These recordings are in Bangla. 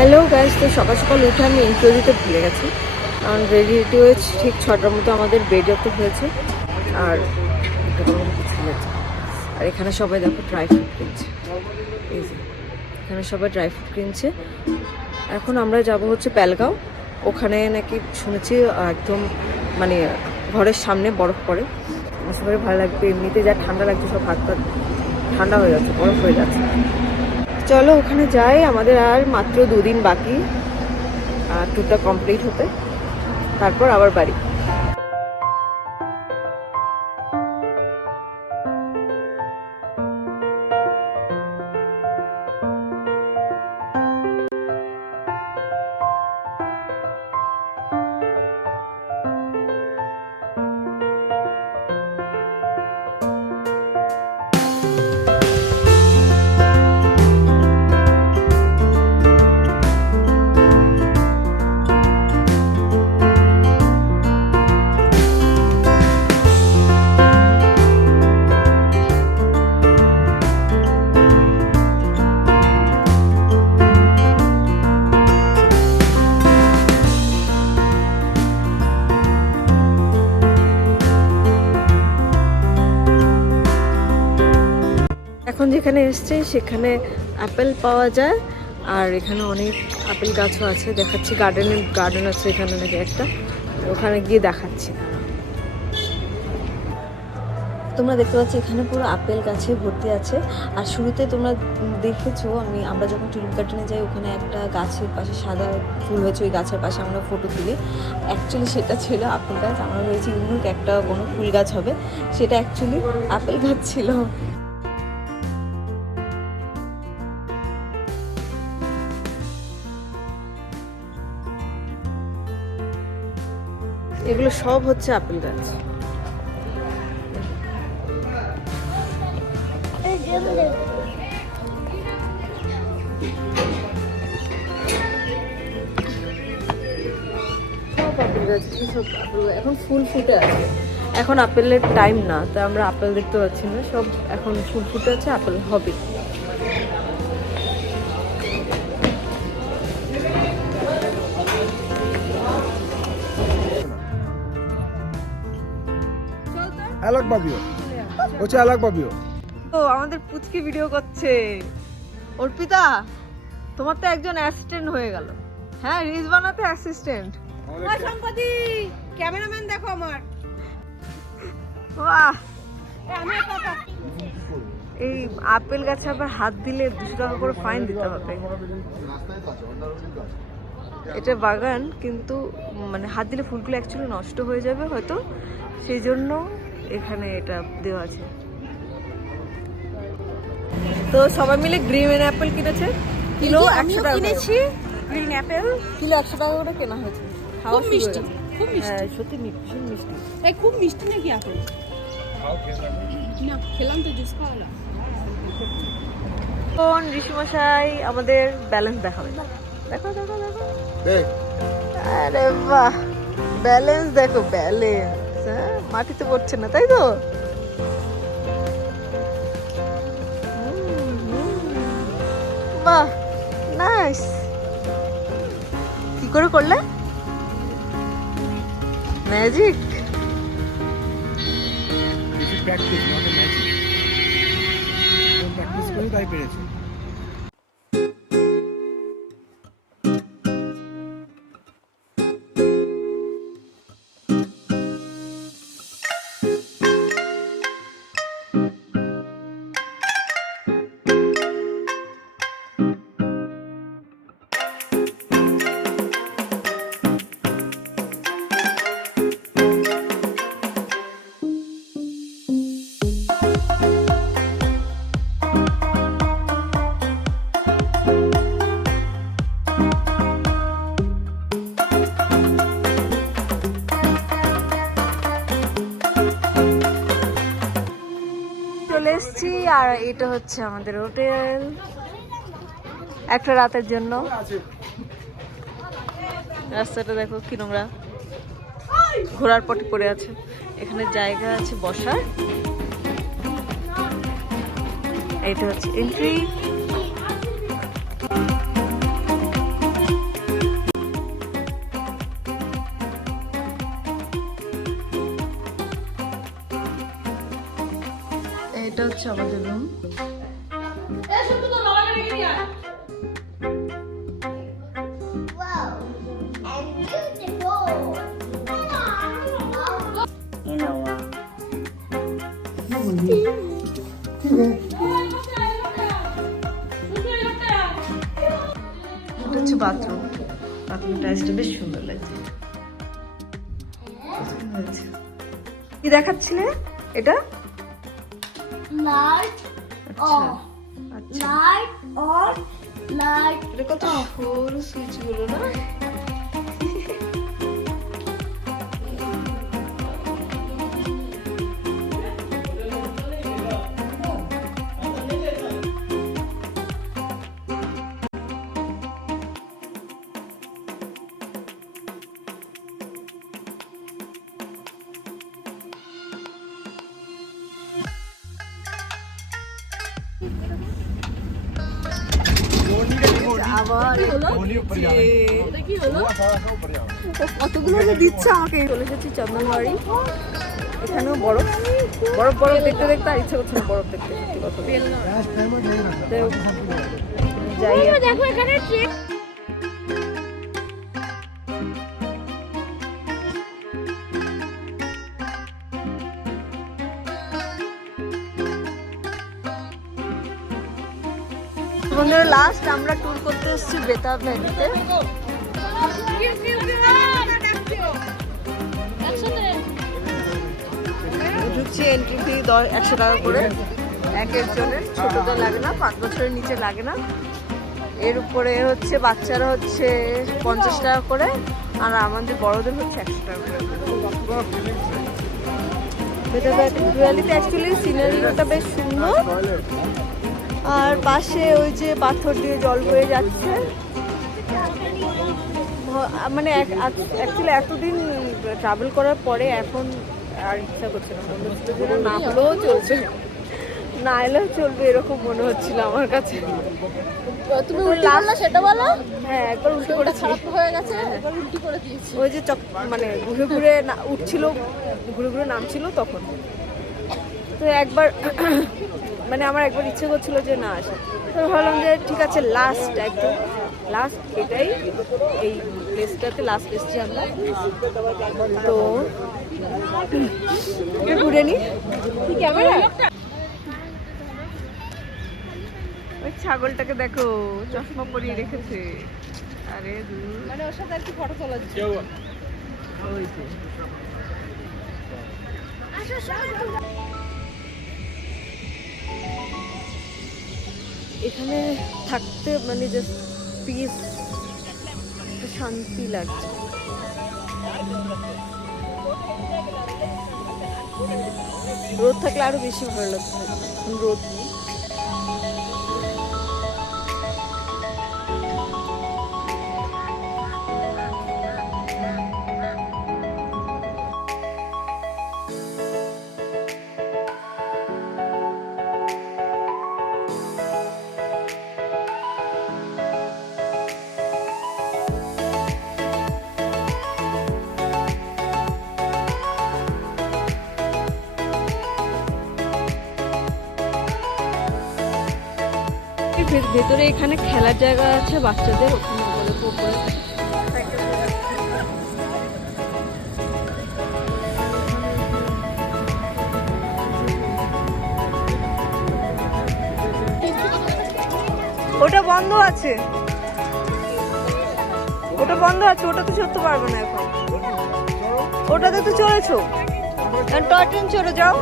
হ্যালো গাইস, তো সকাল সকাল উঠে আমি ইন্ট্রো দিতে ভুলে গেছি, কারণ রেডি হয়েছে ঠিক 6টার মতো আমাদের বেড তো হয়েছে। আর আর এখানে সবাই দেখো ড্রাই ফ্রুট কিনছে, এই যে এখানে সবাই ড্রাই ফ্রুট কিনছে। এখন আমরা যাব হচ্ছে প্যালগাঁও, ওখানে নাকি শুনেছি একদম মানে ঘরের সামনে বরফ পড়ে, আশা করি ভালো লাগবে। এমনিতে যা ঠান্ডা লাগছে সব হাত পা ঠান্ডা হয়ে যাচ্ছে, বরফ হয়ে যাচ্ছে। চলো ওখানে যাই, আমাদের আর মাত্র 2 দিন বাকি ট্যুরটা কমপ্লিট হতে, তারপর আবার বাড়ি। এখন যেখানে এসছে সেখানে আপেল পাওয়া যায়, আর এখানে অনেক আপেল গাছও আছে, দেখাচ্ছি। গার্ডেন আছে এখানে নাকি একটা, ওখানে গিয়ে দেখাচ্ছি। তোমরা দেখতে পাচ্ছ এখানে পুরো আপেল গাছে ভর্তি আছে। আর শুরুতে তোমরা দেখেছো আমরা যখন টুলিপ গার্ডেনে যাই, ওখানে একটা গাছের পাশে সাদা ফুল হয়েছে, ওই গাছের পাশে আমরা ফটো তুলি। অ্যাকচুয়ালি সেটা ছিল আপেল গাছ। আমরা ভেবেছি ইউনিক একটা কোনো ফুল গাছ হবে, সেটা অ্যাকচুয়ালি আপেল গাছ ছিল। এগুলো সব হচ্ছে আপেল গাছ। এখন ফুল ফুটে আছে, এখন আপেলের টাইম না, তো আমরা আপেল দেখতে পাচ্ছি না, সব এখন ফুল ফুটে আছে, আপেল হবে। তো আমাদের পুচকি ভিডিও করছে। অর্পিতা, তোমার তো একজন অ্যাসিস্ট্যান্ট হয়ে গেল। হ্যাঁ, রিলস বানাতে অ্যাসিস্ট্যান্ট। সম্পত্তি ক্যামেরাম্যান দেখো আমার। বাহ, এই আপেল গাছে আবার হাত দিলে 200 টাকা করে ফাইন দিতে হবে। এটা বাগান, কিন্তু মানে হাত দিলে ফুলগুলো অ্যাকচুয়ালি নষ্ট হয়ে যাবে হয়তো, সেই জন্য এখানে এটা দেওয়া আছে। তো সবাই মিলে গ্রিন অ্যাপেল কিনেছে, কিলো 100 টাকা কিনেছি। গ্রিন অ্যাপেল কিলো 100 টাকা করে কেনা হয়েছে। খুব মিষ্টি, খুব মিষ্টি। হ্যাঁ সত্যি ভীষণ মিষ্টি। এই খুব মিষ্টি নাকি আপেল? না, খেলাম তো, জুস খাওয়ালাম। কোন ঋষিমশাই আমাদের ব্যালেন্স দেখাবে, দেখো দেখো দেখো। আরে বাহ, ব্যালেন্স দেখো, ব্যালেন্স। হ্যাঁ, মাটিতে পড়ছে না, তাই তো? বাহ, নাইস। কি করে করলে? Magic. Practice not magic, practice করে তাই পেরেছে। চলে এসেছি, আর এটা হচ্ছে আমাদের হোটেল একটা রাতের জন্য। রাস্তাটা দেখো কি নোংরা, ঘোড়ার পটি পড়ে আছে। এখানে জায়গা আছে বসার। এইটা হচ্ছে এন্ট্রি। এটা হচ্ছে আমাদের রুম। এটা হচ্ছে বাথরুম। বাথরুম টাইলসটা বেশ সুন্দর লাগছে। কি দেখাচ্ছিলে এটা? Light আচ্ছা off. আচ্ছা, Light on. Light এটা কত ফুল সুইচ গুলো না? আবার কতগুলো যে দিচ্ছে আমাকে। চলে এসেছি চন্দনবাড়ি। এখানেও বরফ বরফ বরফ দেখতে দেখতে আর ইচ্ছা করছে না বরফ দেখতে, সত্যি কথা বলতে। তো যাই এখন। দেখো এখানে ট্রেন বন্ধুরা, লাস্ট আমরা ট্যুর করতে এসেছি বেতাব ভ্যালিতে। ঢুকছি, এন্ট্রি ফি 100 টাকা করে এক একজনের। ছোটদের লাগে না, 5 বছরের নিচে লাগে না। এর উপরে হচ্ছে বাচ্চারা হচ্ছে 50 টাকা করে, আর আমাদের বড়দের হচ্ছে 100 টাকা করে। বেতাব ভ্যালিতে অ্যাকচুয়ালি সিনারিটা বেশ সুন্দর, আর পাশে ওই যে পাথর দিয়ে জল বয়ে যাচ্ছে। মানে অ্যাকচুয়ালি এতদিন ট্রাভেল করার পরে এখন আর ইচ্ছা করছে না, মনে হচ্ছে যেন না হলেও চলবে, না এলেও চলবে, এরকম মনে হচ্ছিল আমার কাছে। তুমি উল্টি করলে সেটা বলো। হ্যাঁ, একবার উল্টো করে খারাপ হয়ে গেছে, একবার উল্টি করে দিয়েছি। ওই যে মানে ঘুরে ঘুরে উঠছিল, ঘুরে ঘুরে নামছিল তখন। তো একবার মানে আমার একবার ইচ্ছে করছিল যে না আসে, তো ভাবলাম যে ঠিক আছে লাস্ট, একদম লাস্ট এটাই, এই প্লেসটাতে লাস্ট এসছি আমরা। তো ঘুরে নি। ক্যামেরা ওই ছাগলটাকে দেখো, চশমা পরিয়ে রেখেছে। আরে মানে ওর সাথে আর কি ফটো তোলা যাচ্ছে। ওই যে এখানে থাকতে মানে জাস্ট পিস, শান্তি লাগছে। রোদ থাকলে আরো বেশি ভালো লাগতো, রোদ নেই। ভেতরে এখানে খেলার জায়গা আছে বাচ্চাদের, ওখানে ওটা বন্ধ আছে, ওটা বন্ধ আছে, ওটাতে চড়তে পারবে না এখন। ওটাতে তো চলেছো, টয় ট্রেন চড়ে যাও।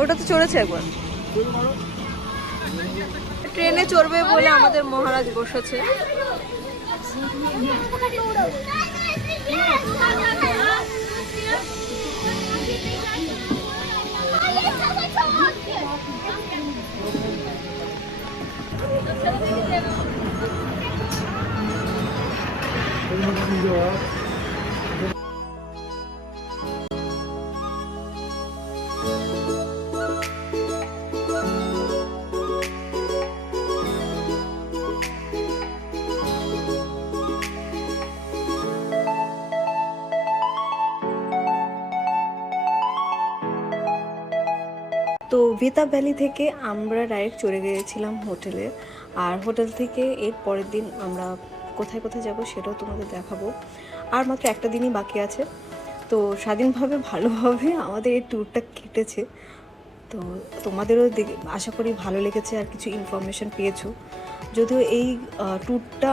ওটা তো চড়েছে একবার, ট্রেনে চড়বে বলে আমাদের মহারাজ বসেছে। তো বেতাব ভ্যালি থেকে আমরা ডাইরেক্ট চলে গিয়েছিলাম হোটেলে, আর হোটেল থেকে এর পরের দিন আমরা কোথায় কোথায় যাব সেটাও তোমাদের দেখাবো। আর মাত্র একটা দিনই বাকি আছে। তো স্বাধীনভাবে ভালোভাবে আমাদের এই ট্যুরটা কেটেছে। তো তোমাদেরও আশা করি ভালো লেগেছে আর কিছু ইনফরমেশন পেয়েছো। যদিও এই ট্যুরটা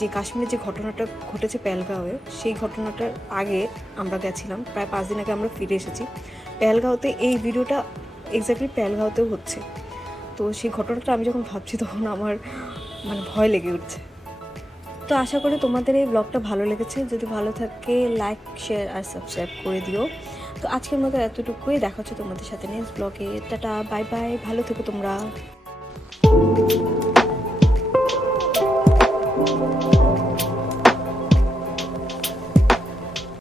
যে কাশ্মীরে যে ঘটনাটা ঘটেছে পেহেলগাঁওয়ে, সেই ঘটনাটার আগে আমরা গেছিলাম, প্রায় 5 দিন আগে আমরা ফিরে এসেছি। পেহেলগাঁওতে এই ভিডিওটা এক্স্যাক্টলি পেহেলগাঁওতেও হচ্ছে। তো সেই ঘটনাটা আমি যখন ভাবছি তখন আমার মানে ভয় লেগে উঠছে। তো আশা করি তোমাদের এই ব্লগটা ভালো লেগেছে। যদি ভালো থাকে লাইক, শেয়ার আর সাবস্ক্রাইব করে দিও। তো আজকের মতো এতটুকুই, দেখা হচ্ছে তোমাদের সাথে নেক্সট ব্লগে। টাটা, বাই বাই, ভালো থেকো তোমরা।